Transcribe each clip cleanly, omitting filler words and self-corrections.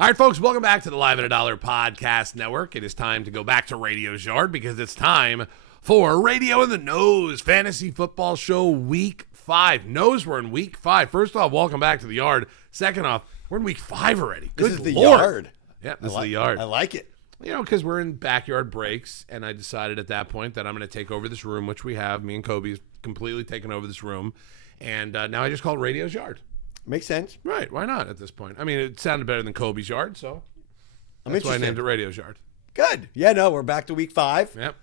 All right, folks, welcome back to the Live at a Dollar Podcast Network. It is time to go back to Radio's Yard because it's time for Radio in the Nose Fantasy Football Show Week 5. Nose, we're in Week 5. First off, welcome back to the Yard. Second off, we're in Week 5 already. This Good is the Lord. Yard. Yeah, this is the Yard. I like it. You know, because we're in backyard breaks, and I decided at that point that I'm going to take over this room, which we have. Me and Kobe's completely taken over this room, and now I just call it Radio's Yard. Makes sense. Right, why not at this point? I mean, it sounded better than Kobe's Yard, so I'm that's why I interested. named it Radio's Yard. Good. Yeah, no, we're back to Week 5. Yep.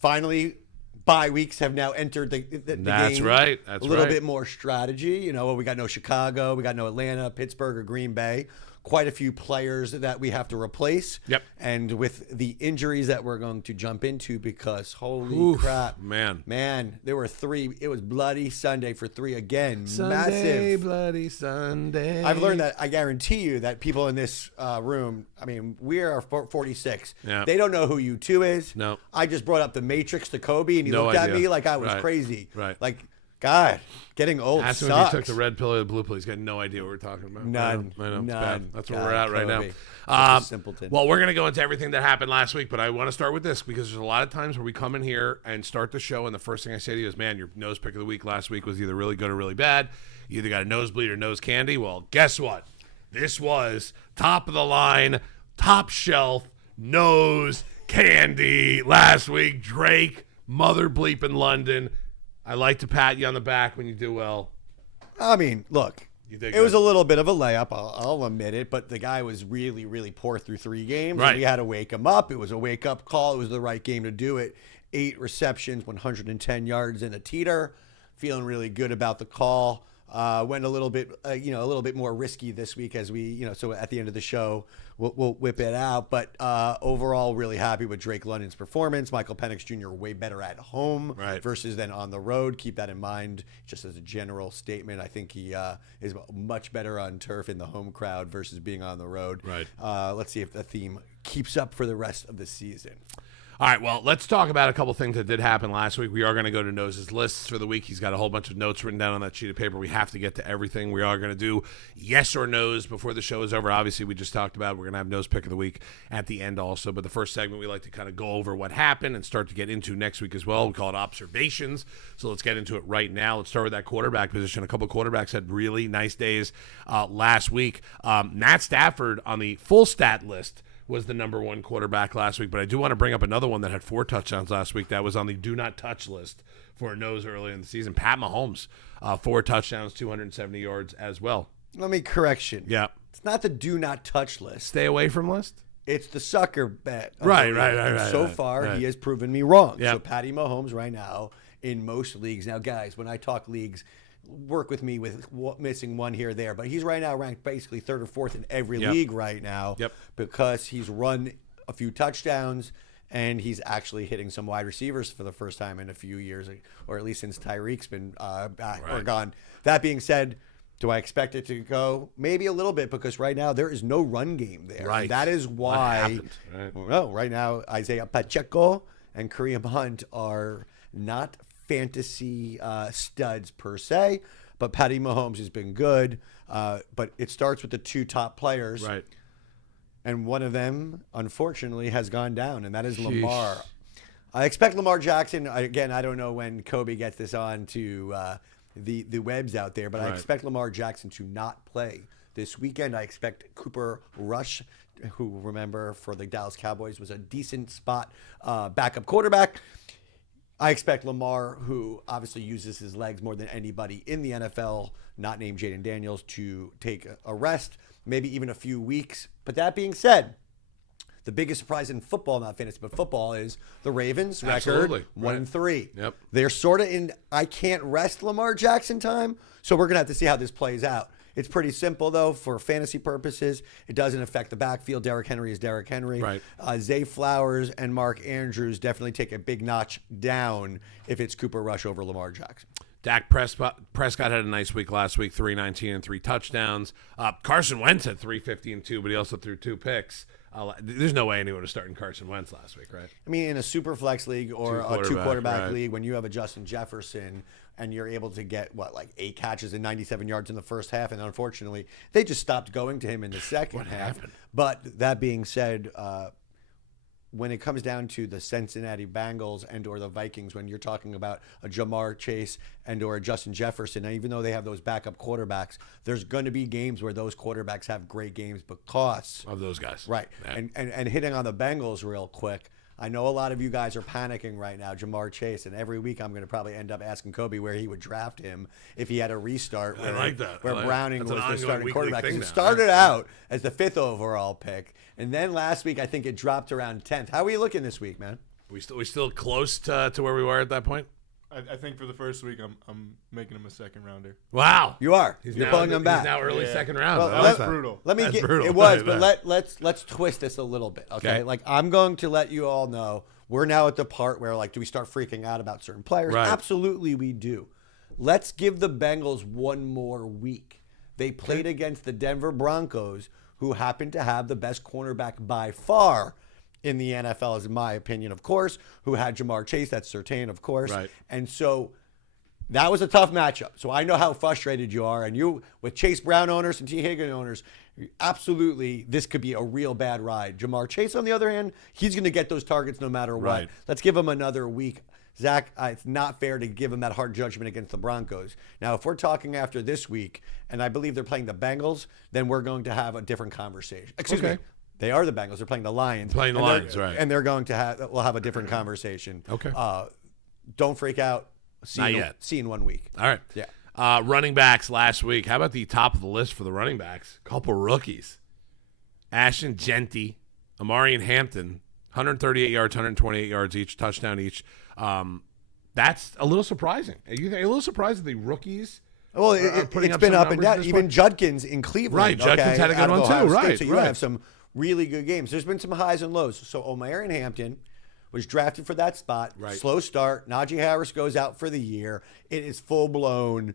Finally, bye weeks have now entered the That's game. right. That's a little right. bit more strategy. You know, we got no Chicago, we got no Atlanta, Pittsburgh, or Green Bay. Quite a few players that we have to replace. Yep. And with the injuries that we're going to jump into, because holy crap, man, there were 3. It was bloody Sunday for 3 again. Sunday, Massive. bloody Sunday. I've learned that I guarantee you that people in this room, I mean, we are 46. Yeah. They don't know who U2 is. No. I just brought up The Matrix to Kobe, and he No looked idea. at me like I was Right. crazy. Right. Like, God, getting old That's sucks. when you took the red pill or the blue pill. He's got no idea what we're talking about. None. I know. It's None. bad. That's where God, we're at right Kobe. now. Such a simpleton. Well, we're going to go into everything that happened last week, but I want to start with this because there's a lot of times where we come in here and start the show, and the first thing I say to you is, man, your nose pick of the week last week was either really good or really bad. You either got a nosebleed or nose candy. Well, guess what? This was top of the line, top shelf, nose candy last week. Drake, mother bleep in London. I like to pat you on the back when you do well. I mean, look, You did it was good. a little bit of a layup. I'll admit it, but the guy was really, really poor through 3 games. Right. And we had to wake him up. It was a wake-up call. It was the right game to do it. 8 receptions, 110 yards, and a teeter. Feeling really good about the call. Went a little bit, a little bit more risky this week as we, so at the end of the show, we'll whip it out. But overall, really happy with Drake London's performance. Michael Penix Jr. way better at home Right. versus than on the road. Keep that in mind, just as a general statement. I think he is much better on turf in the home crowd versus being on the road. Right. Let's see if the theme keeps up for the rest of the season. All right, well, let's talk about a couple things that did happen last week. We are going to go to Nose's lists for the week. He's got a whole bunch of notes written down on that sheet of paper. We have to get to everything. We are going to do yes or no's before the show is over. Obviously, we just talked about we're going to have nose pick of the week at the end also. But the first segment, we like to kind of go over what happened and start to get into next week as well. We call it observations. So let's get into it right now. Let's start with that quarterback position. A couple of quarterbacks had really nice days last week. Matt Stafford on the full stat list was the number 1 quarterback last week. But I do want to bring up another one that had 4 touchdowns last week. That was on the do not touch list for a nose early in the season. Pat Mahomes, 4 touchdowns, 270 yards as well. Let me correction. Yeah. It's not the do not touch list. Stay away from list? It's the sucker bet. Right. So far, he has proven me wrong. Yeah. So Patty Mahomes right now in most leagues. Now, guys, when I talk leagues, work with me with missing one here or there. But he's right now ranked basically 3rd or 4th in every Yep. league right now. Yep. Because he's run a few touchdowns and he's actually hitting some wide receivers for the first time in a few years, or at least since Tyreek's been back or gone. That being said, do I expect it to go? Maybe a little bit, because right now there is no run game there. Right. And that is What why. happened, right? No, right now Isaiah Pacheco and Kareem Hunt are not fantasy studs per se, but Patty Mahomes has been good. But it starts with the 2 top players. Right. And one of them, unfortunately, has gone down, and that is Sheesh. Lamar. I expect Lamar Jackson, again, I don't know when Kobe gets this on to the webs out there, but I Right. expect Lamar Jackson to not play this weekend. I expect Cooper Rush, who, remember, for the Dallas Cowboys was a decent spot backup quarterback. I expect Lamar, who obviously uses his legs more than anybody in the NFL, not named Jaden Daniels, to take a rest, maybe even a few weeks. But that being said, the biggest surprise in football, not fantasy, but football, is the Ravens Absolutely. record 1-3. Yep. They're sort of in I can't rest Lamar Jackson time, so we're going to have to see how this plays out. It's pretty simple, though, for fantasy purposes. It doesn't affect the backfield. Derrick Henry is Derrick Henry. Right. Zay Flowers and Mark Andrews definitely take a big notch down if it's Cooper Rush over Lamar Jackson. Dak Prescott had a nice week last week, 319 and 3 touchdowns. Carson Wentz had 350 and 2, but he also threw 2 picks. There's no way anyone was starting Carson Wentz last week, right? I mean, in a super flex league or a 2-quarterback right. league, when you have a Justin Jefferson and you're able to get, like 8 catches and 97 yards in the first half, and unfortunately, they just stopped going to him in the second half. happened? But that being said, when it comes down to the Cincinnati Bengals and or the Vikings, when you're talking about a Jamar Chase and or a Justin Jefferson, and even though they have those backup quarterbacks, there's going to be games where those quarterbacks have great games because of those guys. Right. Yeah. And hitting on the Bengals real quick, I know a lot of you guys are panicking right now, Jamar Chase, and every week I'm going to probably end up asking Kobe where he would draft him if he had a restart. I like that. Where Browning was the starting quarterback. It started out as the 5th overall pick, and then last week I think it dropped around 10th. How are you looking this week, man? We still close to where we were at that point? I think for the first week, I'm making him a second rounder. Wow. You are. You're You're pulling him back. He's now early second round. Well, That's brutal. Let me That's get brutal. it was, Right, but let's twist this a little bit, okay? Okay. Like I'm going to let you all know we're now at the part where like do we start freaking out about certain players? Right. Absolutely we do. Let's give the Bengals one more week. They played against the Denver Broncos, who happen to have the best cornerback by far in the NFL, is in my opinion, of course, who had Jamar Chase, that's Surtain, of course. Right. And so that was a tough matchup. So I know how frustrated you are. And you, with Chase Brown owners and T. Higgins owners, absolutely, this could be a real bad ride. Jamar Chase, on the other hand, he's going to get those targets no matter what. Right. Let's give him another week. Zach, it's not fair to give him that hard judgment against the Broncos. Now, if we're talking after this week, and I believe they're playing the Bengals, then we're going to have a different conversation. Excuse me. They are the Bengals. They're playing the Lions. Playing the Lions, right. And they're going to we'll have a different conversation. Okay. Don't freak out. Not yet. See in 1 week. All right. Yeah. Running backs last week. How about the top of the list for the running backs? Couple rookies. Ashton Genty, Amarian Hampton, 138 yards, 128 yards each, touchdown each. That's a little surprising. Are you a little surprised that the rookies Well, putting it's up been some up and numbers at down. this Even point? Judkins in Cleveland. Right, Judkins had a good out of one too. Ohio State. Right, So you right. have some really good games. There's been some highs and lows. So Omarion Hampton was drafted for that spot. Right. Slow start. Najee Harris goes out for the year. It is full blown.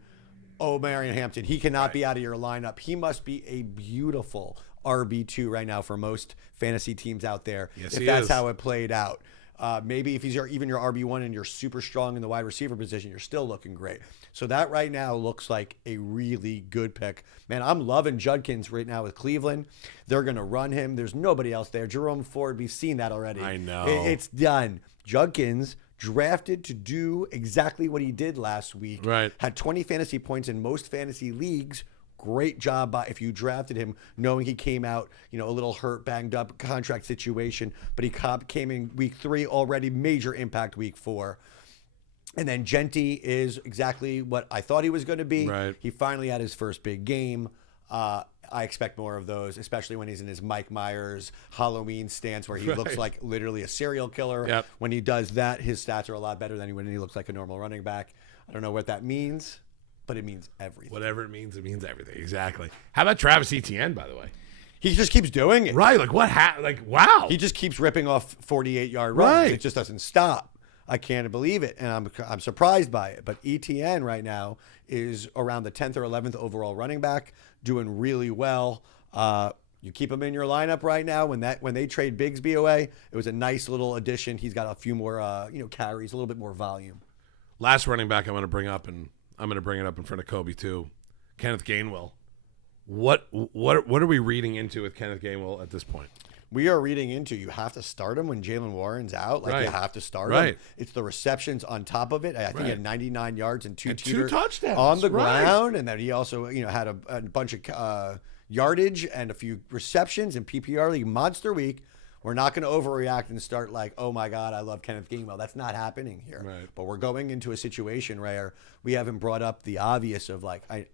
Omarion Hampton. He cannot be out of your lineup. He must be a beautiful RB2 right now for most fantasy teams out there. Yes, if he that's is. how it played out. Maybe if he's even your RB1 and you're super strong in the wide receiver position, you're still looking great. So that right now looks like a really good pick. Man, I'm loving Judkins right now with Cleveland. They're going to run him. There's nobody else there. Jerome Ford, we've seen that already. I know. It's done. Judkins drafted to do exactly what he did last week. Right. Had 20 fantasy points in most fantasy leagues. Great job by if you drafted him, knowing he came out, a little hurt, banged up contract situation, but he came in week 3 already, major impact week 4. And then Genty is exactly what I thought he was going to be. Right. He finally had his first big game. I expect more of those, especially when he's in his Mike Myers Halloween stance where he looks like literally a serial killer. Yep. When he does that, his stats are a lot better than when he looks like a normal running back. I don't know what that means, but it means everything. Whatever it means everything. Exactly. How about Travis Etienne, by the way? He just keeps doing it. Right. Like, wow. He just keeps ripping off 48-yard runs. Right. It just doesn't stop. I can't believe it, and I'm surprised by it. But ETN right now is around the 10th or 11th overall running back, doing really well. You keep him in your lineup right now. When they trade Bigsby away, it was a nice little addition. He's got a few more carries, a little bit more volume. Last running back I'm going to bring up, and I'm going to bring it up in front of Kobe too. Kenneth Gainwell. What are we reading into with Kenneth Gainwell at this point? We are reading into you have to start him when Jalen Warren's out. Like Right. you have to start Right. him. It's the receptions on top of it. I think he had 99 yards and two touchdowns on the right. ground, and then he also had a bunch of yardage and a few receptions in PPR league monster week. We're not going to overreact and start like, oh my God, I love Kenneth Gainwell. That's not happening here. Right. But we're going into a situation where we haven't brought up the obvious of like I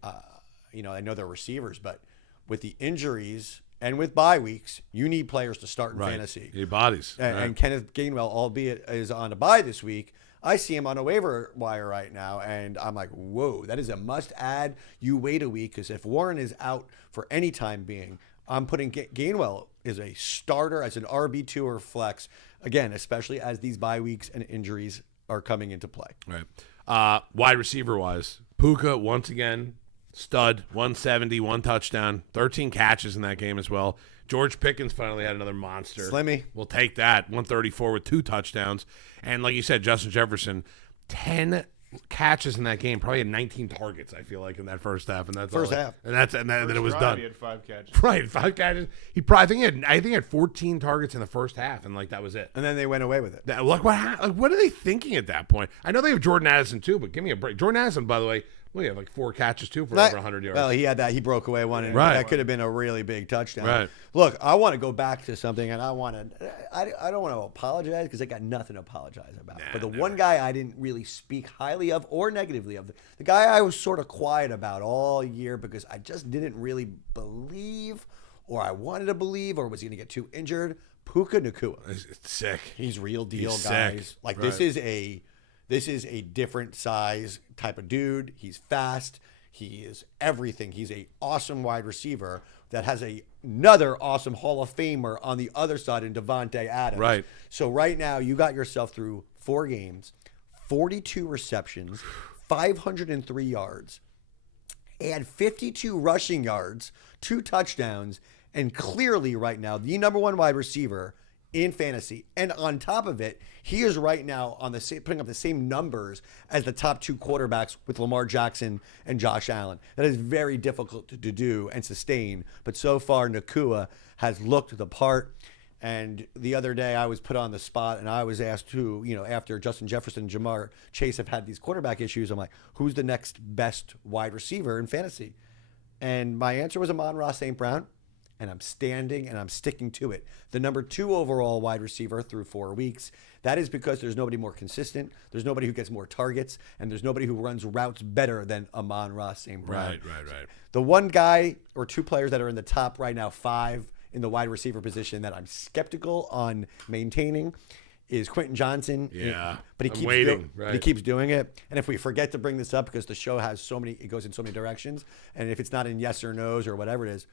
know they're receivers, but with the injuries and with bye weeks, you need players to start in fantasy. You need bodies. And Kenneth Gainwell, albeit is on a bye this week, I see him on a waiver wire right now, and I'm like, whoa, that is a must-add. You wait a week, because if Warren is out for any time being, I'm putting Gainwell as a starter, as an RB2 or flex, again, especially as these bye weeks and injuries are coming into play. Right. Wide receiver-wise, Puka, once again, stud, 170, 1 touchdown, 13 catches in that game as well. George Pickens finally had another monster. Slimmy. We'll take that. 134 with 2 touchdowns. And like you said, Justin Jefferson, 10 catches in that game. Probably had 19 targets. I feel like in that first half, and that's First all half. and then it was Drive, done. He had 5 catches. Right, 5 catches. I think he had 14 targets in the first half, and like that was it. And then they went away with it. Look what are they thinking at that point? I know they have Jordan Addison too, but give me a break. Jordan Addison, by the way, we have like 4 catches too for over 100 yards. Well, he had that. He broke away one, and Right. that could have been a really big touchdown. Right. Look, I want to go back to something, and I don't want to apologize because I got nothing to apologize about. But the one guy I didn't really speak highly of or negatively of, the guy I was sort of quiet about all year because I just didn't really believe, or I wanted to believe, or was he going to get too injured? Puka Nacua. It's sick. He's real deal, He's guys. sick. Like Right. this is a different size type of dude. He's fast. He is everything. He's a awesome wide receiver that has another awesome Hall of Famer on the other side in Devontae Adams. Right. So right now you got yourself through 4 games, 42 receptions, 503 yards, and 52 rushing yards, 2 touchdowns, and clearly right now the number 1 wide receiver in fantasy. And on top of it, he is right now on putting up the same numbers as the top 2 quarterbacks with Lamar Jackson and Josh Allen. That is very difficult to do and sustain. But so far, Nacua has looked the part. And the other day, I was put on the spot, and I was asked who, after Justin Jefferson and Jamar Chase have had these quarterback issues, I'm like, who's the next best wide receiver in fantasy? And my answer was Amon-Ra St. Brown. And I'm standing and I'm sticking to it. The number 2 overall wide receiver through 4 weeks. That is because there's nobody more consistent. There's nobody who gets more targets. And there's nobody who runs routes better than Amon-Ra St. Brown. Right. The one guy or 2 players that are in the top right now, 5 in the wide receiver position that I'm skeptical on maintaining is Quentin Johnson. Yeah, But he I'm keeps waiting, but he right. keeps doing it. And if we forget to bring this up because the show has it goes in so many directions. And if it's not in yes or no's or whatever it is,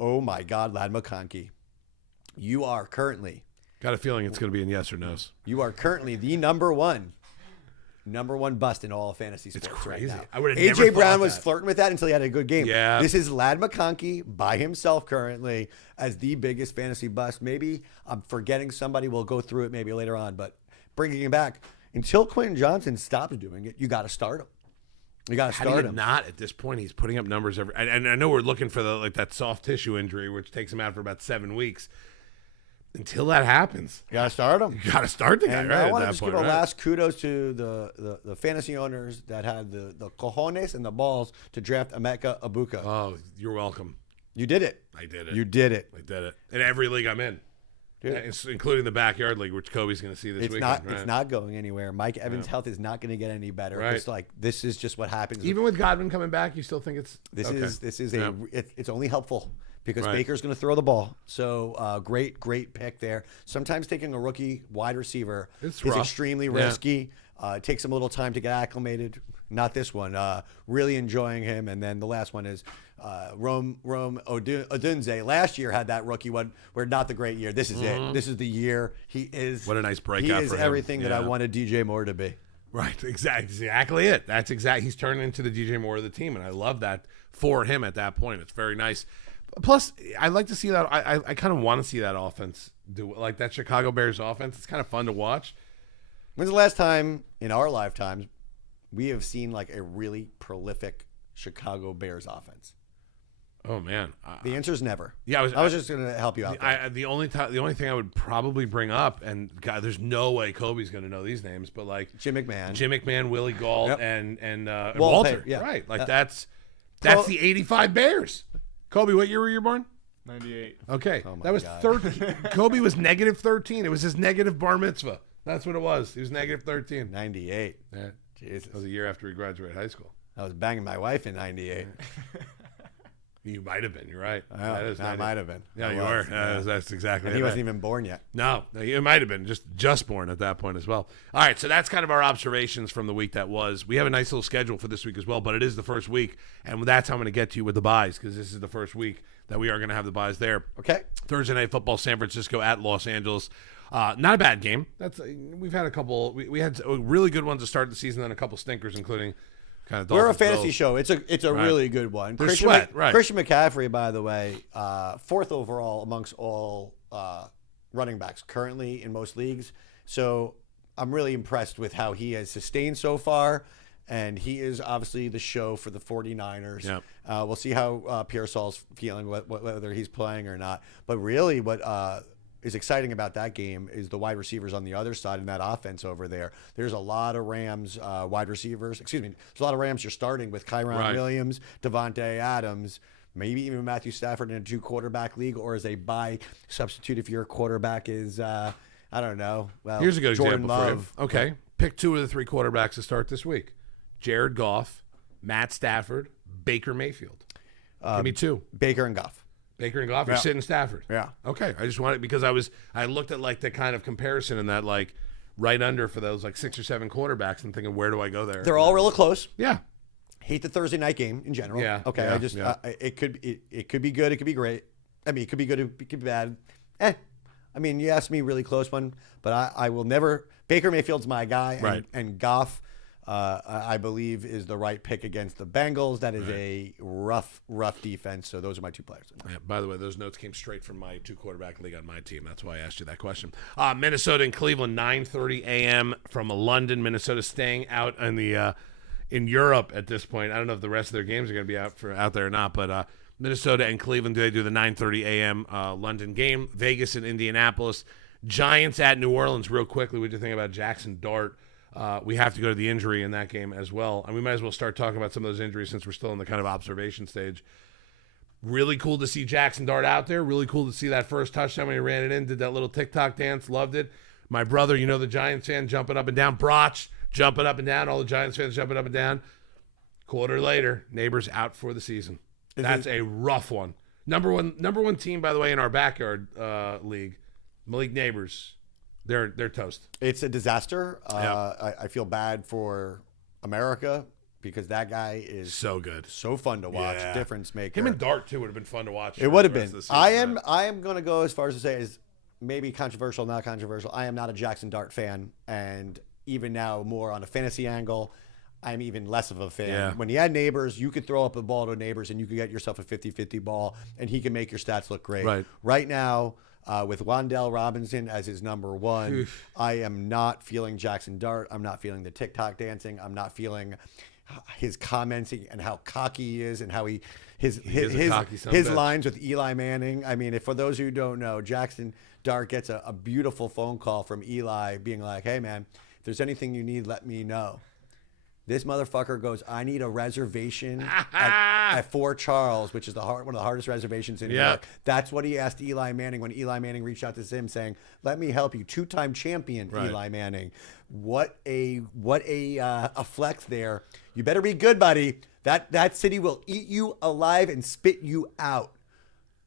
oh my God, Ladd McConkey, you are currently Got a feeling it's going to be in yes or no's. the number one bust in all of fantasy sports. It's crazy. Right now. I would've never AJ Brown thought was that. flirting with that until he had a good game. Yeah. This is Ladd McConkey by himself currently as the biggest fantasy bust. Maybe I'm forgetting somebody. We'll go through it maybe later on, but bringing him back until Quentin Johnson stops doing it, you got to start him. You got to How do start you him. not at this point? He's putting up numbers every. And I know we're looking for that soft tissue injury, which takes him out for about 7 weeks. Until that happens, You got to start him. you got to start the guy. And Right I at want to that just point, give a right? last kudos to the fantasy owners that had the cojones and the balls to draft Emeka Ibuka. Oh, you're welcome. You did it. I did it. You did it. I did it. In every league I'm in, Dude. including the backyard league, which Kobe's going to see this It's weekend. not. It's not going anywhere. Mike Evans' health is not going to get any better. Right. It's like this is just what happens. Even with Godwin coming back, you still think it's This okay. is Yeah. it's only helpful because Right. Baker's going to throw the ball. So great pick there. Sometimes taking a rookie wide receiver It's is rough. extremely Yeah. risky. It takes him a little time to get acclimated. Not this one. Really enjoying him. And then the last one is Rome Odunze. Last year had that rookie one where not the great year. This is it. This is the year. He is. What a nice He breakout is for him. everything that I Yeah. wanted DJ Moore to be. Right, exactly it. That's exactly. He's turning into the DJ Moore of the team, and I love that for him at that point. It's very nice. Plus, I like to see that. I kind of want to see that offense do like that Chicago Bears offense. It's kind of fun to watch. When's the last time in our lifetimes we have seen like a really prolific Chicago Bears offense? Oh man, The answer is never. Yeah, I was just going to help you out. There. the only thing I would probably bring up, and God, there's no way Kobe's going to know these names, but like Jim McMahon. Willie Gault, Yep. and Walter, Walter, yeah. right? Like that's the '85 Bears. Kobe, what year were you born? 98. Okay, Oh my that was God. 13. Kobe was negative 13. It was his negative bar mitzvah. That's what it was. He was negative 13. 98. Yeah. Jesus. That was a year after he graduated high school. I was banging my wife in 98. You might have been. You're right. Oh, That is I 90. might have been. Yeah, I you was, were. yeah. That's exactly And he it. wasn't even born yet. No, it might have been just born at that point as well. All right, so that's kind of our observations from the week that was. We have a nice little schedule for this week as well, but it is the first week, and that's how I'm going to get to you with the buys because this is the first week that we are going to have the buys there. Okay. Thursday Night Football, San Francisco at Los Angeles. Not a bad game. We've had a couple. We had really good ones to start the season, and a couple stinkers, including kind of. We're a Dolphins, fantasy Bills. show. It's a Right. really good one. There's sweat, right. Christian McCaffrey, by the way, 4th overall amongst all running backs currently in most leagues. So I'm really impressed with how he has sustained so far. And he is obviously the show for the 49ers. Yep. We'll see how Pierre Saul's feeling, whether he's playing or not. But really, what is exciting about that game is the wide receivers on the other side in that offense over there. There's a lot of Rams wide receivers. Excuse me. There's a lot of Rams you're starting with Kyron Williams, Devontae Adams, maybe even Matthew Stafford in a 2-quarterback league, or as a bye substitute if your quarterback is, I don't know. Well, Here's a good Jordan example Love. for you. Okay. Pick 2 of the 3 quarterbacks to start this week. Jared Goff, Matt Stafford, Baker Mayfield. Give me 2. Baker and Goff. Baker and Goff, you're sitting Stafford. Yeah. Okay. I just wanted, because I looked at like the kind of comparison in that like right under for those like 6 or 7 quarterbacks and thinking, where do I go there? They're all real close. Yeah. Hate the Thursday night game in general. Yeah, Okay. yeah, I just it could be good. It could be great. I mean, it could be good. It could be bad. I mean, you asked me a really close one, but I will never. Baker Mayfield's my guy, and, Right. and Goff, I believe, is the right pick against the Bengals. That is a rough defense. So those are my 2 players. Yeah, by the way, those notes came straight from my 2-quarterback league on my team. That's why I asked you that question. Minnesota and Cleveland, 9:30 a.m. from London. Minnesota staying out in the in Europe at this point. I don't know if the rest of their games are going to be out there or not, but Minnesota and Cleveland, they do the 9:30 a.m. London game. Vegas and Indianapolis. Giants at New Orleans. Real quickly, what do you think about Jackson Dart? We have to go to the injury in that game as well. And we might as well start talking about some of those injuries since we're still in the kind of observation stage. Really cool to see Jackson Dart out there. Really cool to see that first touchdown when he ran it in, did that little TikTok dance, loved it. My brother, the Giants fan, jumping up and down. Broch jumping up and down. All the Giants fans jumping up and down. Quarter later, Neighbors out for the season. That's a rough one. Number one team, by the way, in our backyard league, Malik Neighbors. They're toast. It's a disaster. I feel bad for America because that guy is So good. so fun to watch. Yeah. Difference maker. Him and Dart too would have been fun to watch. It would have for the been. rest of the season, I am going to go as far as to say is maybe controversial, not controversial. I am not a Jackson Dart fan, and even now more on a fantasy angle, I'm even less of a fan. Yeah. When he had Neighbors, you could throw up a ball to Neighbors and you could get yourself a 50-50 ball, and he can make your stats look great. Right now, with Wan'Dale Robinson as his number 1, I am not feeling Jackson Dart. I'm not feeling the TikTok dancing. I'm not feeling his commenting and how cocky he is and how his lines with Eli Manning. I mean, for those who don't know, Jackson Dart gets a beautiful phone call from Eli being like, "Hey man, if there's anything you need, let me know." This motherfucker goes, "I need a reservation at Fort Charles," which is one of the hardest reservations in New York. That's what he asked Eli Manning when Eli Manning reached out to him saying, "Let me help you." 2-time champion Eli Manning. What a flex there. You better be good, buddy. That city will eat you alive and spit you out.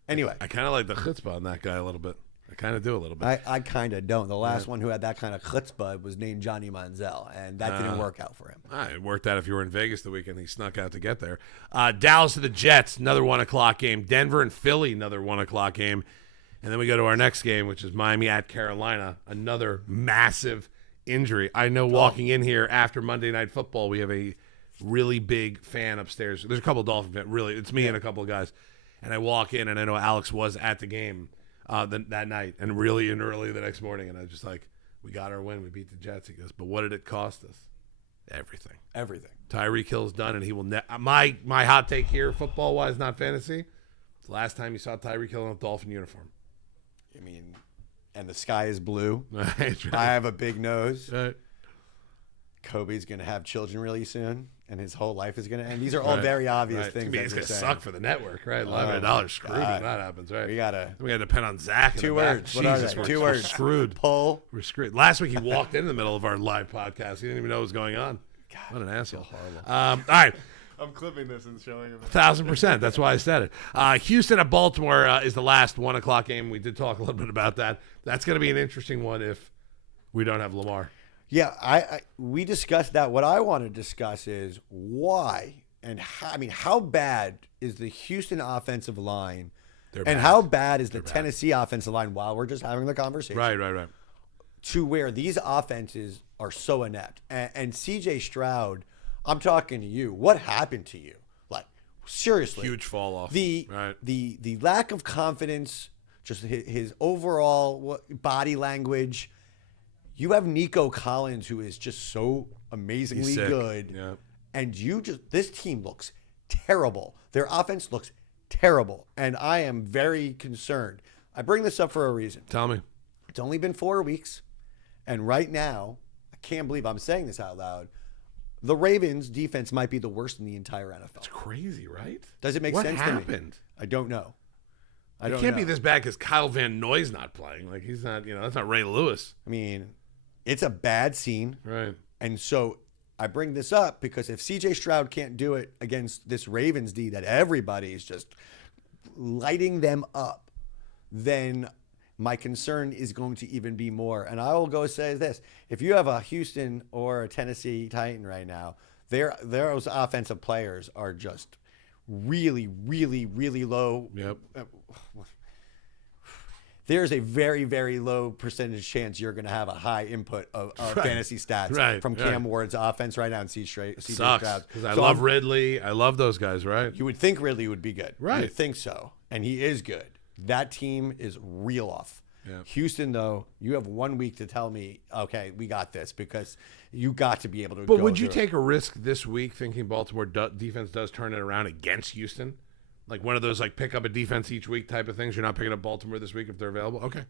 Anyway, I kind of like the chutzpah on that guy a little bit. I kind of do a little bit. I kind of don't. The last one who had that kind of chutzpah was named Johnny Manziel, and that didn't work out for him. It worked out if you were in Vegas the weekend. He snuck out to get there. Dallas to the Jets, another 1 o'clock game. Denver and Philly, another 1 o'clock game. And then we go to our next game, which is Miami at Carolina, another massive injury. I know walking in here after Monday Night Football, we have a really big fan upstairs. There's a couple of Dolphin fans. Really, it's me and a couple of guys. And I walk in, and I know Alex was at the game that night and really in early the next morning. And I was just like, we got our win. We beat the Jets. He goes, but what did it cost us? Everything. Tyreek Hill's done, and he will my hot take here, football-wise, not fantasy, it's the last time you saw Tyreek Hill in a Dolphin uniform. I mean, and the sky is blue. Right. I have a big nose. Right. Kobe's going to have children really soon, and his whole life is going to end. These are all very obvious things. It's going to saying. suck for the network, right? $11 screwed when that happens, right? We got to depend on Zach. 2 words. What are Jesus, they? we're 2 words. Screwed. Pull. We're screwed. Last week he walked in the middle of our live podcast. He didn't even know what was going on. God, what an asshole. Horrible. All right. I'm clipping this and showing him. 1,000%. That's why I said it. Houston at Baltimore is the last 1 o'clock game. We did talk a little bit about that. That's going to be an interesting one if we don't have Lamar. Yeah, we discussed that. What I want to discuss is why and how bad is the Houston offensive line, and how bad is the Tennessee offensive line? While we're just having the conversation, Right. To where these offenses are so inept, and CJ Stroud. I'm talking to you. What happened to you? Like, seriously. Huge fall off. The lack of confidence, just his overall body language. You have Nico Collins, who is just so amazingly He's sick. good. Yeah. And this team looks terrible. Their offense looks terrible. And I am very concerned. I bring this up for a reason. Tell me. It's only been 4 weeks. And right now, I can't believe I'm saying this out loud. The Ravens defense might be the worst in the entire NFL. It's crazy, right? Does it make what sense happened? to me? I don't know. I It don't can't know. be this bad because Kyle Van Noy's not playing. Like, he's not, that's not Ray Lewis. I mean, it's a bad scene. Right. And so I bring this up because if CJ Stroud can't do it against this Ravens D that everybody is just lighting them up, then my concern is going to even be more. And I will go say this. If you have a Houston or a Tennessee Titan right now, those offensive players are just really, really, really low. Yep. There's a very, very low percentage chance you're going to have a high input of fantasy stats from Cam Ward's offense right now and CJ Sucks. Stroud. Because I love Ridley. I love those guys, right? You would think Ridley would be good. Right. You'd think so. And he is good. That team is real off. Yeah. Houston, though, you have 1 week to tell me, okay, we got this, because you got to be able to But go would you through it. take a risk this week thinking Baltimore defense does turn it around against Houston? Like one of those like pick up a defense each week type of things? You're not picking up Baltimore this week if they're available? Okay.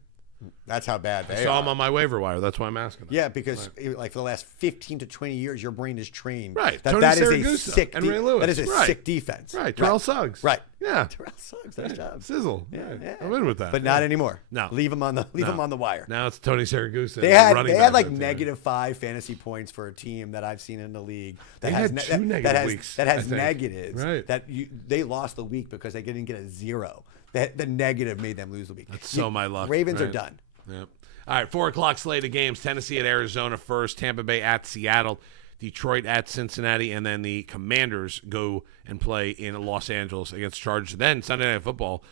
That's how bad they I saw are. them on my waiver wire. That's why I'm asking that. Yeah, because like for the last 15 to 20 years, your brain is trained Right. that Tony that is a Siragusa sick and Ray Lewis. that is a Right. sick defense. Right. Terrell Suggs. Right. Yeah. Terrell Suggs, nice job. Sizzle. Yeah, Right. yeah. I'm in with that. But not anymore. No. Leave him on the wire. Now it's Tony Siragusa. They had running they had back like on the team. -5 fantasy points for a team that I've seen in the league. That They has had ne- two that, negative that has, weeks, That has I think. negatives. Right. They lost the week because they didn't get a 0. The negative made them lose the week. That's so my luck. Ravens are right? done. Yep. All right, 4 o'clock slate of games. Tennessee at Arizona first, Tampa Bay at Seattle, Detroit at Cincinnati, and then the Commanders go and play in Los Angeles against Chargers. Then Sunday Night Football,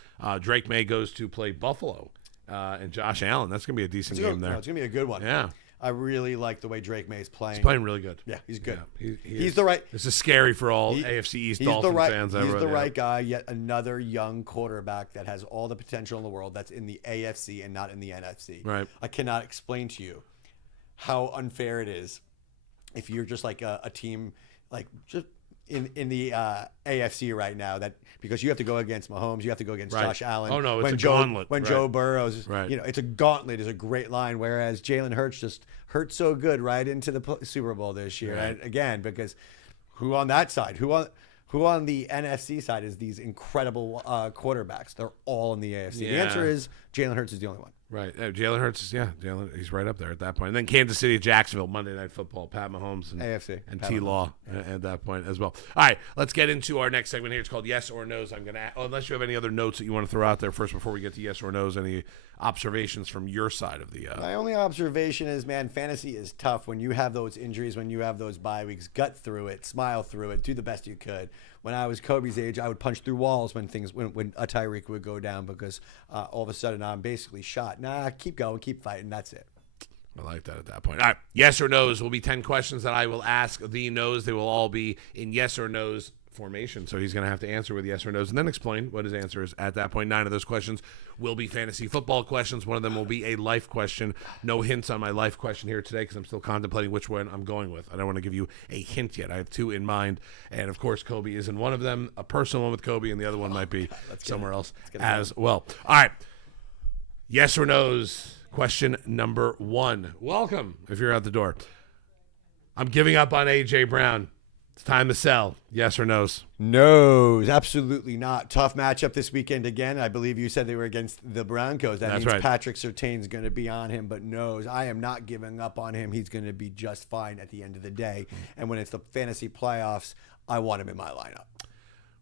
Drake May goes to play Buffalo and Josh Allen. That's going to be a decent game there. It's gonna be a good one. Yeah. I really like the way Drake May is playing. He's playing really good. Yeah, he's good. Yeah, He's the right. This is scary for all He- AFC East He's Dolphin the right. fans. He's the yeah. right guy. Yet another young quarterback that has all the potential in the world. That's in the AFC and not in the NFC. Right. I cannot explain to you how unfair it is if you're just like a team like just in the AFC right now, that because you have to go against Mahomes, you have to go against Right. Josh Allen. Oh, no, it's a Joe, gauntlet. When Right. Joe Burrows, Right. it's a gauntlet is a great line. Whereas Jalen Hurts just hurt so good right into the Super Bowl this year, Right. and again because who on that side, who on the NFC side is these incredible quarterbacks? They're all in the AFC. The Yeah. answer is Jalen Hurts is the only one. Right. Jalen Hurts is, Jalen, he's right up there at that point. And then Kansas City, Jacksonville, Monday Night Football, Pat Mahomes and AFC. and Pat T-Law at that point as well. All right, let's get into our next segment here. It's called Yes or No's. I'm going to, unless you have any other notes that you want to throw out there first before we get to Yes or No's, any observations from your side of the My only observation is, man, fantasy is tough when you have those injuries, when you have those bye weeks. Gut through it, smile through it, do the best you could. When I was Kobe's age, I would punch through walls when a Tyreek would go down because all of a sudden I'm basically shot. Nah, keep going, keep fighting. That's it. I like that at that point. All right, Yes or No's will be 10 questions that I will ask the No's. They will all be in Yes or No's formation. So he's going to have to answer with yes or no's and then explain what his answer is at that point. 9 of those questions will be fantasy football questions. One of them will be a life question. No hints on my life question here today because I'm still contemplating which one I'm going with. I don't want to give you a hint yet. I have 2 in mind. And, of course, Kobe is in one of them, a personal one with Kobe, and the other one might be somewhere else as well. All right. Yes or no's. Question number 1. Welcome, if you're out the door. I'm giving up on A.J. Brown. It's time to sell. Yes or no's? No, absolutely not. Tough matchup this weekend again. I believe you said they were against the Broncos. That That's means right. Patrick Surtain's going to be on him, but no's. I am not giving up on him. He's going to be just fine at the end of the day. And when it's the fantasy playoffs, I want him in my lineup.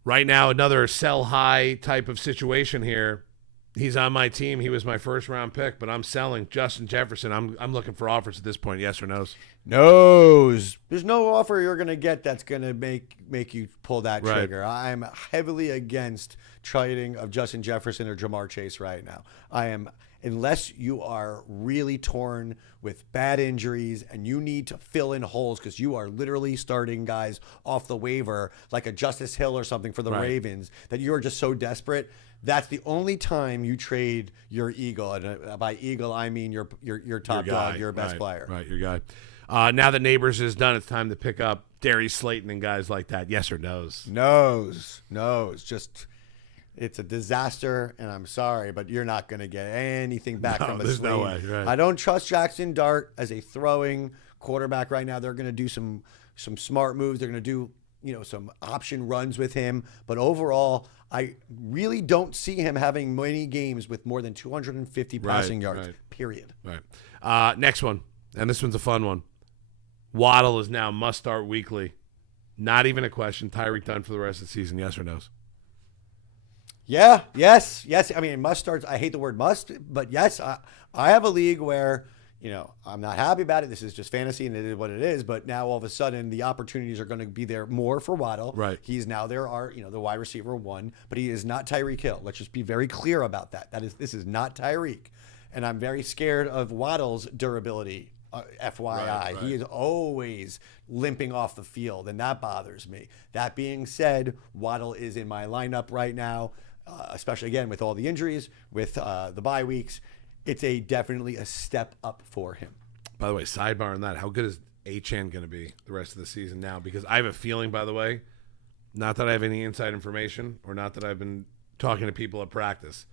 Right now, another sell high type of situation here. He's on my team. He was my first round pick, but I'm selling Justin Jefferson. I'm looking for offers at this point. Yes or no's? No's. There's no offer you're going to get that's going to make you pull that Right. trigger. I'm heavily against trading of Justin Jefferson or Jamar Chase right now. I am, unless you are really torn with bad injuries and you need to fill in holes because you are literally starting guys off the waiver like a Justice Hill or something for the Right. Ravens that you are just so desperate. That's the only time you trade your eagle, and by eagle I mean your top Your guy. dog, your best Right, player. Right, your guy. Now that Neighbors is done, it's time to pick up Darius Slayton and guys like that. Yes or no's? No's. Just it's a disaster, and I'm sorry, but you're not going to get anything back No, from a there's Slayton. no way, right. I don't trust Jackson Dart as a throwing quarterback right now. They're going to do some smart moves. They're going to do some option runs with him, but overall, I really don't see him having many games with more than 250 passing yards. right. Period. Right. Next one, and this one's a fun one. Waddle is now must start weekly. Not even a question. Tyreek done for the rest of the season. Yes or no's? Yeah, yes. I mean, must starts. I hate the word must, but yes, I have a league where, I'm not happy about it. This is just fantasy and it is what it is. But now all of a sudden the opportunities are going to be there more for Waddle. Right. He's now the wide receiver 1, but he is not Tyreek Hill. Let's just be very clear about that. This is not Tyreek. And I'm very scared of Waddle's durability. FYI, Right. He is always limping off the field, and that bothers me. That being said, Waddle is in my lineup right now, especially again with all the injuries, with the bye weeks. It's definitely a step up for him. By the way, sidebar on that, how good is Achane going to be the rest of the season now? Because I have a feeling, by the way, not that I have any inside information or not that I've been talking to people at practice,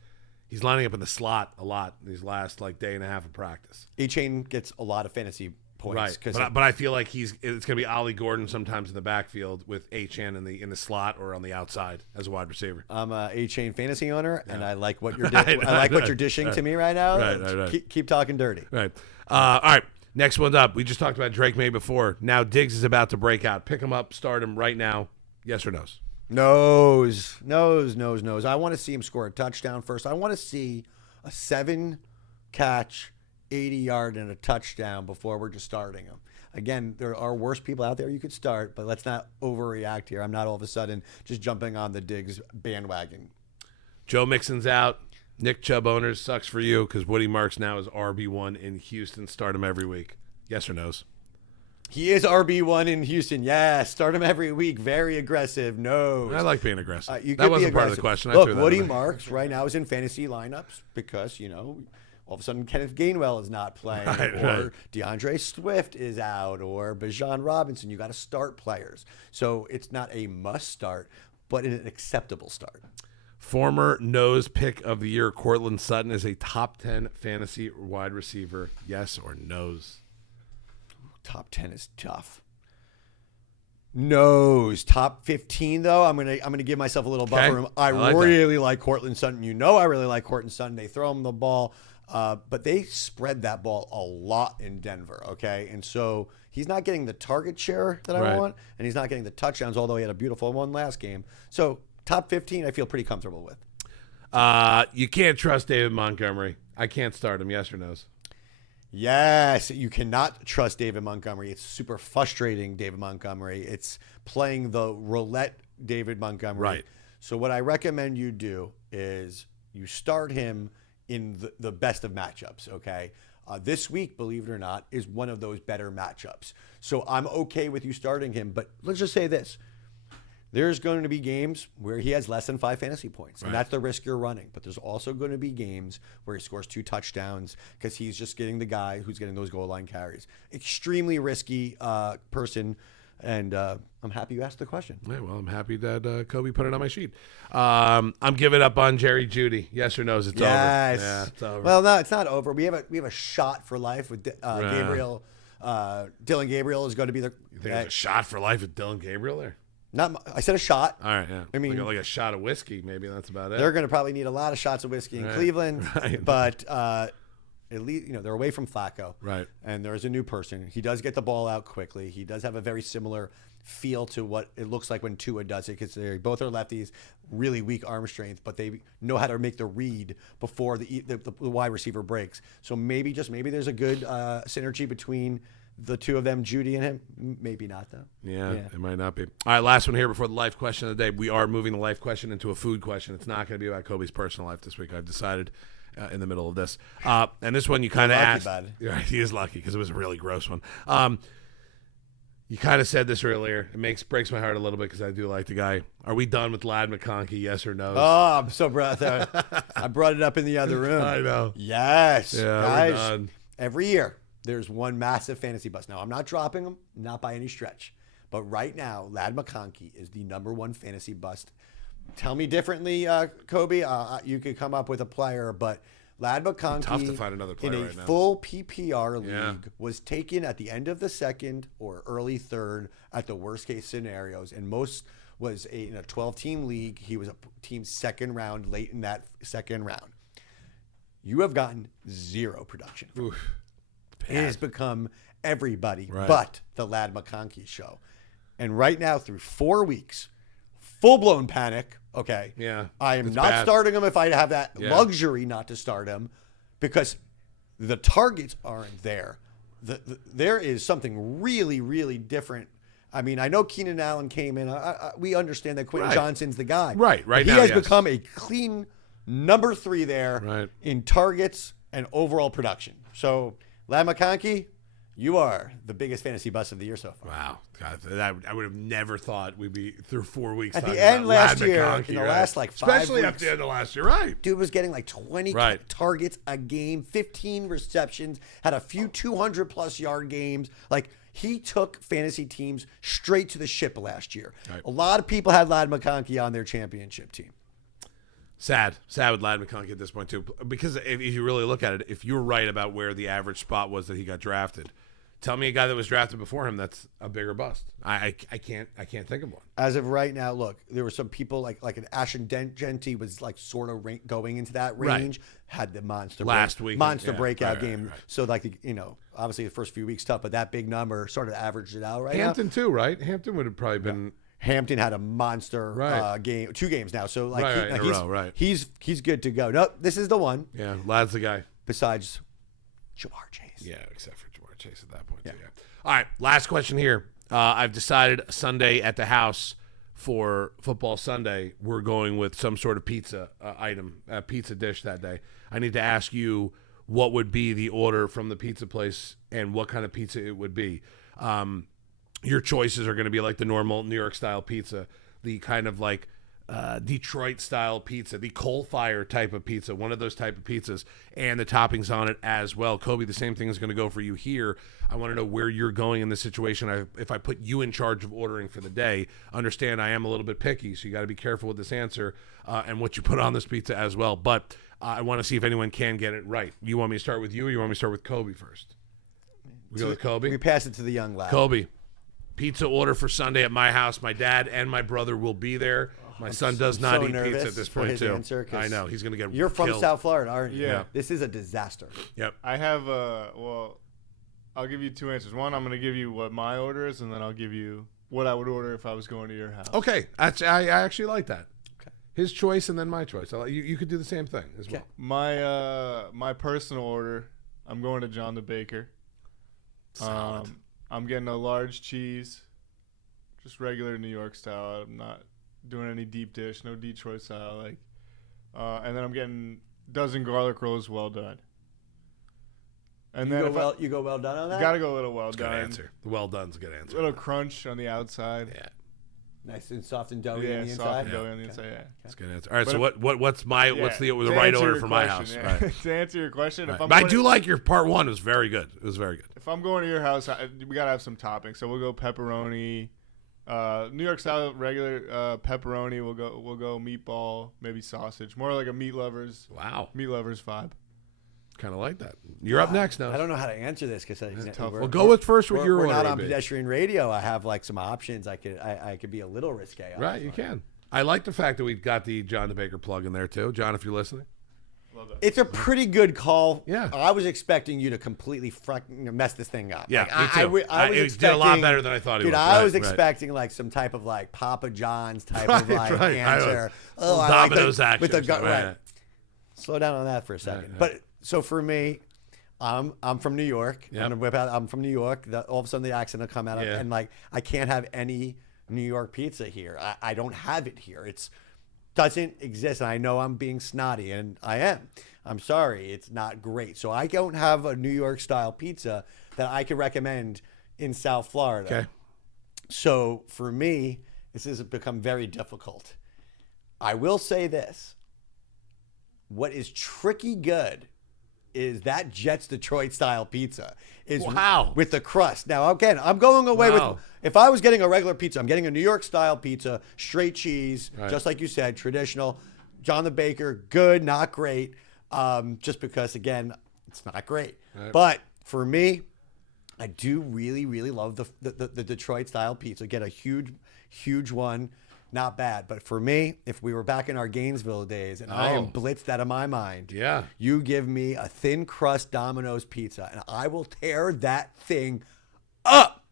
he's lining up in the slot a lot these last day and a half of practice. Achane gets a lot of fantasy points. Right, but I feel like it's going to be Ollie Gordon sometimes in the backfield with Achane in the slot or on the outside as a wide receiver. I'm a Achane fantasy owner, and I like what you're Right, you're dishing to me right now. Right. Keep talking dirty. Right. All right. Next one's up. We just talked about Drake May before. Now Diggs is about to break out. Pick him up. Start him right now. Yes or no's? No's. I want to see him score a touchdown first. I want to see a 7-catch, 80-yard, and a touchdown before we're just starting him. Again, there are worse people out there you could start, but let's not overreact here. I'm not all of a sudden just jumping on the Diggs bandwagon. Joe Mixon's out. Nick Chubb owners, sucks for you because Woody Marks now is RB1 in Houston. Start him every week. Yes or no's? He is RB1 in Houston. Yeah, start him every week. Very aggressive. No. I like being aggressive. You that could wasn't be part of the aggressive. question. I Look, threw that Woody in there. Marks right now is in fantasy lineups because, all of a sudden Kenneth Gainwell is not playing, or DeAndre Swift is out, or Bijan Robinson. You got to start players. So it's not a must start, but an acceptable start. Former nose pick of the year, Cortland Sutton, is a top 10 fantasy wide receiver. Yes or no's? Top 10 is tough. No's. Top 15 though. I'm gonna give myself a little buffer room. I like really like Cortland Sutton. I really like Cortland Sutton. They throw him the ball, but they spread that ball a lot in Denver. Okay, and so he's not getting the target share that I Right. want, and he's not getting the touchdowns. Although he had a beautiful one last game. So top 15, I feel pretty comfortable with. You can't trust David Montgomery. I can't start him. Yes or no's? Yes, you cannot trust David Montgomery. It's super frustrating, David Montgomery. It's playing the roulette, David Montgomery. Right. So what I recommend you do is you start him in the best of matchups, okay? This week, believe it or not, is one of those better matchups. So I'm okay with you starting him, but let's just say this. There's going to be games where he has less than 5 fantasy points, and that's the risk you're running. But there's also going to be games where he scores 2 touchdowns because he's just getting the guy who's getting those goal line carries. Extremely risky person, and I'm happy you asked the question. Yeah, well, I'm happy that Kobe put it on my sheet. I'm giving up on Jerry Judy. Yes or no's? It's over. Yeah, it's over. Well, no, it's not over. We have a shot for life with Gabriel. Dylan Gabriel is going to be the. You think there's a shot for life with Dylan Gabriel there? I said a shot. All right, yeah. I mean, like a shot of whiskey, maybe that's about it. They're going to probably need a lot of shots of whiskey in Cleveland, but at least they're away from Flacco, Right. And there's a new person. He does get the ball out quickly. He does have a very similar feel to what it looks like when Tua does it, because they both are lefties, really weak arm strength, but they know how to make the read before the wide receiver breaks. So maybe there's a good synergy between the two of them, Judy and him. Maybe not, though. Yeah, it might not be. All right, last one here before the life question of the day. We are moving the life question into a food question. It's not going to be about Kobe's personal life this week. I've decided in the middle of this. And this one you kind of lucky, asked. bud. Right, he is lucky because it was a really gross one. You kind of said this earlier. It breaks my heart a little bit because I do like the guy. Are we done with Lad McConkey? Yes or no? Oh, I'm so proud. I brought it up in the other room. I know. Yes, Yeah, we're guys. done. Every year there's one massive fantasy bust. Now I'm not dropping him, not by any stretch, but right now Lad McConkey is the #1 fantasy bust. Tell me differently, Kobe. You could come up with a player, but Lad McConkey, Tough to find another player in a right now. full PPR league, Yeah. was taken at the end of the second or early third at the worst case scenarios, and most was in a 12-team league. He was a team's second round, late in that second round. You have gotten zero production. Oof. It has become everybody Right. but the Lad McConkey show. And right now, through 4 weeks, full-blown panic. Okay. Yeah, I am it's not bad. starting him if I have that Yeah. luxury not to start him because the targets aren't there. There is something really, really different. I mean, I know Keenan Allen came in. We understand that Quentin Right. Johnson's the guy. Right But now, he has yes. become a clean #3 there Right. in targets and overall production. So, Lad McConkey, you are the biggest fantasy bust of the year so far. Wow. God, I would have never thought we'd be through 4 weeks. At the talking end about last Lad year, McConkey, in the right? last, like, 5 Especially at weeks. the end of last year, right? Dude was getting like 20 Right. targets a game, 15 receptions, had a few 200-plus yard games. Like, he took fantasy teams straight to the ship last year. Right. A lot of people had Lad McConkey on their championship team. Sad with Lad McConkey at this point too, because if you really look at it, if you're right about where the average spot was that he got drafted, tell me a guy that was drafted before him that's a bigger bust. I can't think of one. As of right now, look, there were some people like an Ashton Genty was like sort of going into that Right. range, had the monster Last week, monster yeah, breakout right, game. right. So like obviously the first few weeks tough, but that big number sort of averaged it out right now. Hampton too, right? Hampton would have probably been Hampton had a monster Right. game, 2 games now. So like, Right, he- right, in like a row, right. he's good to go. No, this is the one. yeah. Lad's the guy. Besides Jamar Chase. Yeah, except for Jamar Chase at that point. Yeah. All right, last question here. I've decided Sunday at the house for Football Sunday, we're going with some sort of pizza item, a pizza dish that day. I need to ask you what would be the order from the pizza place and what kind of pizza it would be. Your choices are going to be like the normal New York style pizza, the kind of like Detroit style pizza, the coal fire type of pizza, one of those type of pizzas, and the toppings on it as well. Kobe, the same thing is going to go for you here. I want to know where you're going in this situation. If I put you in charge of ordering for the day, understand I am a little bit picky, so you got to be careful with this answer and what you put on this pizza as well. But I want to see if anyone can get it right. You want me to start with you, or you want me to start with Kobe first? We go with Kobe. We pass it to the young lad. Kobe, pizza order for Sunday at my house. My dad and my brother will be there. My son does not so eat nervous pizza at this for point his too. answer, 'cause I know he's going to get. You're from killed. South Florida, aren't you? Yeah. This is a disaster. Yep. I have I'll give you 2 answers. One, I'm going to give you what my order is, and then I'll give you what I would order if I was going to your house. Okay. I actually like that. Okay. His choice and then my choice. You could do the same thing as well. My personal order, I'm going to John the Baker. Solid. I'm getting a large cheese, just regular New York style. I'm not doing any deep dish, no Detroit style. And then I'm getting dozen garlic rolls well done. And You then go well done on that? gotta go a little well Good done. answer. The well done's a good answer. Little crunch on the outside. Yeah, Nice and soft and doughy Yeah, on the soft inside. and doughy on the inside. Yeah. that's a good answer. All right. But So if- what's the To right answer order your for my question, house? yeah. Right. To answer your question, Right. if I'm But I going do like your part one. It was very good. It was very good. if I'm going to your house, we gotta have some toppings. So we'll go pepperoni, New York style regular pepperoni. We'll go meatball, maybe sausage. More like a meat lovers Wow. vibe. Kind of like that. You're up next now. I don't know how to answer this because tough. Well, go with first what your we're order not would on be. pedestrian radio. I have like some options. I could be a little risque. on Right, this you one. can. I like the fact that we've got the John the Baker plug in there too. John, if you're listening. Love that. It's a pretty good call. Yeah. I was expecting you to completely mess this thing up. Yeah, Like, me too. I was it did a lot expecting- better than I thought he Dude, would. I Right, was right. expecting like some type of like Papa John's type Right, of like right. I was- answer. Little I like Domino's the, action with the or gut. something, Right. right. Slow down on that for a second. Right. But so for me, I'm from New York. Yep. I'm gonna whip out. I'm from New York. All of a sudden the accent will come out, Yeah. and like I can't have any New York pizza here. I don't have it here. It's doesn't exist. And I know I'm being snotty, and I am. I'm sorry. It's not great. So I don't have a New York style pizza that I could recommend in South Florida. Okay. So for me, this has become very difficult. I will say this. What is tricky good is that Jets Detroit style pizza is Wow. with the crust. Now, again, I'm going away Wow. with, if I was getting a regular pizza, I'm getting a New York style pizza, straight cheese, Right. just like you said, traditional. John the Baker, good, not great. Just because, again, it's not great. Right. But for me, I do really, really love the Detroit style pizza. Get a huge one. Not bad. But for me, if we were back in our Gainesville days and I am Oh. blitzed out of my mind, Yeah. you give me a thin crust Domino's pizza and I will tear that thing up.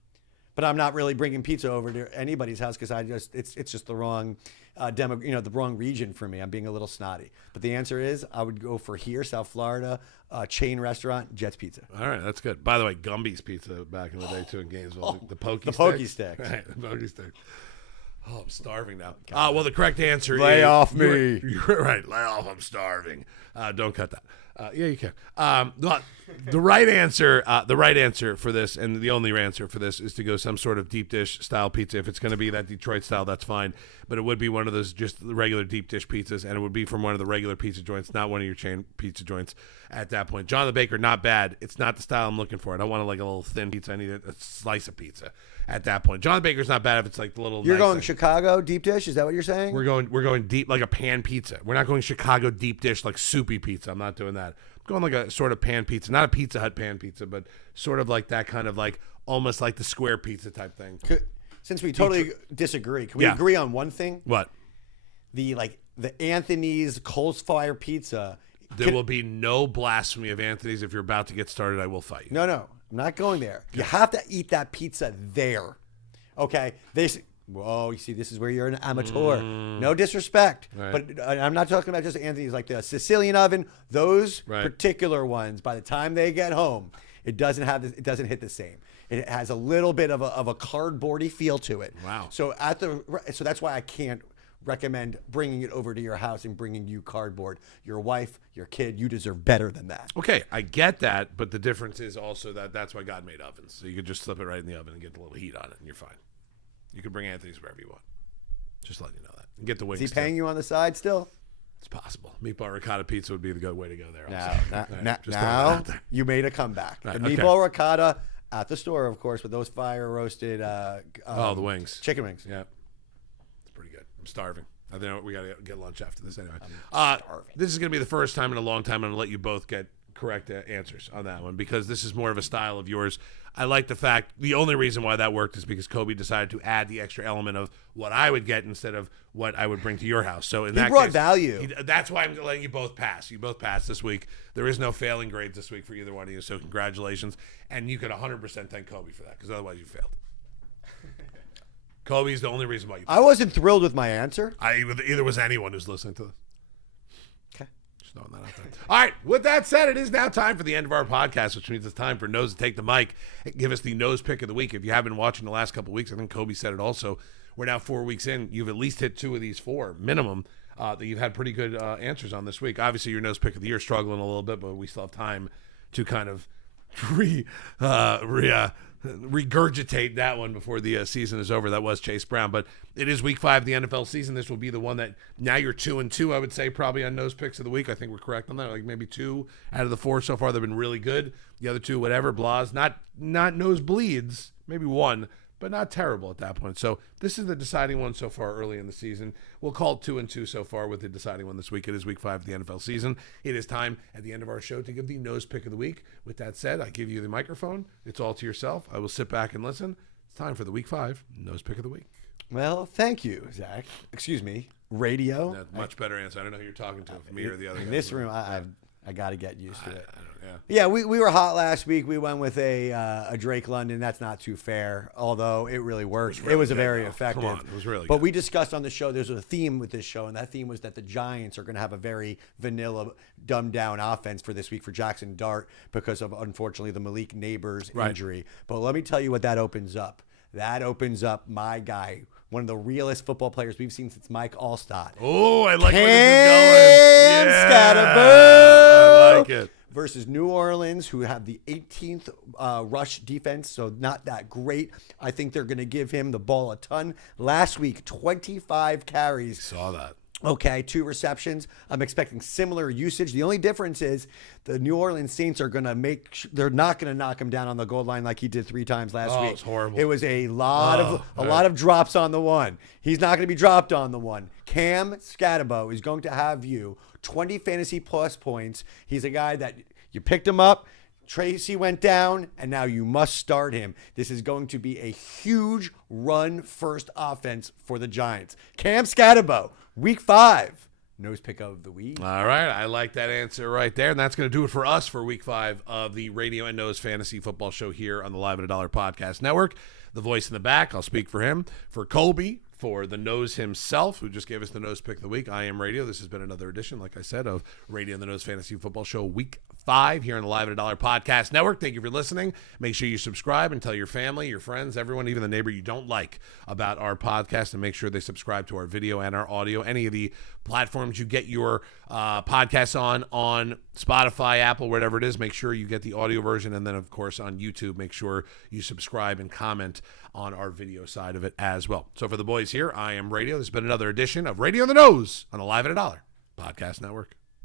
But I'm not really bringing pizza over to anybody's house because it's just the wrong the wrong region for me. I'm being a little snotty. But the answer is I would go for here, South Florida, chain restaurant, Jets Pizza. All right, that's good. By the way, Gumby's Pizza back in the day too in Gainesville. The pokey the sticks. pokey sticks. Right, the pokey sticks. Oh, I'm starving now. Well, the correct answer Lay is... off me. You're right. Lay off. I'm starving. Don't cut that. Yeah, you can. The right answer for this, and the only answer for this, is to go some sort of deep dish style pizza. If it's going to be that Detroit style, that's fine. But it would be one of those just regular deep dish pizzas, and it would be from one of the regular pizza joints, not one of your chain pizza joints at that point. John the Baker, not bad. It's not the style I'm looking for. I don't want like a little thin pizza. I need a slice of pizza at that point. John the Baker's not bad if it's like the little... You're nice going thing. Chicago deep dish? Is that what you're saying? We're going deep, like a pan pizza. We're not going Chicago deep dish like soupy pizza. I'm not doing that. I'm going like a sort of pan pizza, not a Pizza Hut pan pizza, but sort of like that kind of like almost like the square pizza type thing. Since we totally disagree, can we Yeah. agree on one thing? What? The Anthony's Coals Fire Pizza. There will be no blasphemy of Anthony's. If you're about to get started, I will fight you. No, I'm not going there. You have to eat that pizza there. Okay? Whoa, you see, this is where you're an amateur. No disrespect. Right. But I'm not talking about just Anthony's, like the Sicilian oven. Those Right. particular ones, by the time they get home, it doesn't hit the same. It has a little bit of a cardboardy feel to it. Wow. So so that's why I can't recommend bringing it over to your house and bringing you cardboard. Your wife, your kid, you deserve better than that. Okay, I get that, but the difference is also that's why God made ovens. So you could just slip it right in the oven and get a little heat on it, and you're fine. You can bring Anthony's wherever you want. Just letting you know that. And get the wings. Is he paying you on the side still? It's possible. Meatball ricotta pizza would be the good way to go there. Now, Just throwing that out now there. you made a comeback. Right, The okay. meatball ricotta at the store, of course, with those fire roasted The wings. chicken wings. Yeah, it's pretty good. I'm starving. I think we got to get lunch after this anyway. starving. This is going to be the first time in a long time I'm going to let you both get correct answers on that one because this is more of a style of yours. I like the fact the only reason why that worked is because Kobe decided to add the extra element of what I would get instead of what I would bring to your house. So in that brought case, value. that's why I'm letting you both pass. You both passed this week. There is no failing grades this week for either one of you. So congratulations, and you could 100% thank Kobe for that because otherwise you failed. Kobe's the only reason why you. I wasn't thrilled with my answer. Either was anyone who's listening to this. Okay. Just throwing that out there. All right. With that said, it is now time for the end of our podcast, which means it's time for Nose to take the mic and give us the nose pick of the week. If you have been watching the last couple of weeks, I think Kobe said it also. We're now 4 weeks in. You've at least hit 2 of these 4 minimum that you've had pretty good answers on this week. Obviously, your nose pick of the year struggling a little bit, but we still have time to kind of regurgitate that one before the season is over. That was Chase Brown, but it is week 5 of the NFL season. This will be the one that now you're 2-2, I would say, probably on nose picks of the week. I think we're correct on that. Like maybe 2 out of the 4 so far, they've been really good. The other 2, whatever, blahs, not nosebleeds, maybe 1, but not terrible at that point. So this is the deciding one so far early in the season. We'll call it 2-2 so far with the deciding one this week. It is week 5 of the NFL season. It is time at the end of our show to give the nose pick of the week. With that said, I give you the microphone. It's all to yourself. I will sit back and listen. It's time for the week 5 nose pick of the week. Well, thank you, Zach. Excuse me, radio. That's a much better answer. I don't know who you're talking to, me or the other In guy. this room, I got to get used to it. Yeah. Yeah, we were hot last week. We went with a Drake London. That's not too fair, although it really worked. It was really very good, though. effective. Come on, it was really But good. we discussed on the show, there's a theme with this show, and that theme was that the Giants are going to have a very vanilla, dumbed-down offense for this week for Jackson Dart because of, unfortunately, the Malik Neighbors Right. injury. But let me tell you what that opens up. That opens up my guy, one of the realest football players we've seen since Mike Allstott. Oh, I like where Cam this is going. Scatterboo I like it. versus New Orleans, who have the 18th rush defense, so not that great. I think they're going to give him the ball a ton. Last week, 25 carries. Saw that. Okay, 2 receptions. I'm expecting similar usage. The only difference is the New Orleans Saints are going to they're not going to knock him down on the goal line like he did 3 times last week. It was horrible. It was a lot of drops on the one. He's not going to be dropped on the one. Cam Scatterbo is going to have you 20 fantasy plus points. He's a guy that you picked him up. Tracy went down, and now you must start him. This is going to be a huge run-first offense for the Giants. Cam Scatterbo, Week 5, nose pick of the week. All right. I like that answer right there. And that's going to do it for us for Week 5 of the Radio and Nose Fantasy Football Show here on the Live at a Dollar Podcast Network. The voice in the back, I'll speak for him. For Colby, for the nose himself, who just gave us the nose pick of the week, I Am Radio. This has been another edition, like I said, of Radio and the Nose Fantasy Football Show Week 5 here on the Live at a Dollar Podcast Network. Thank you for listening. Make sure you subscribe and tell your family, your friends, everyone, even the neighbor you don't like about our podcast, and make sure they subscribe to our video and our audio. Any of the platforms you get your podcasts on Spotify, Apple, whatever it is, make sure you get the audio version. And then, of course, on YouTube, make sure you subscribe and comment on our video side of it as well. So for the boys here, I Am Radio. This has been another edition of Radio on the Nose on the Live at a Dollar Podcast Network.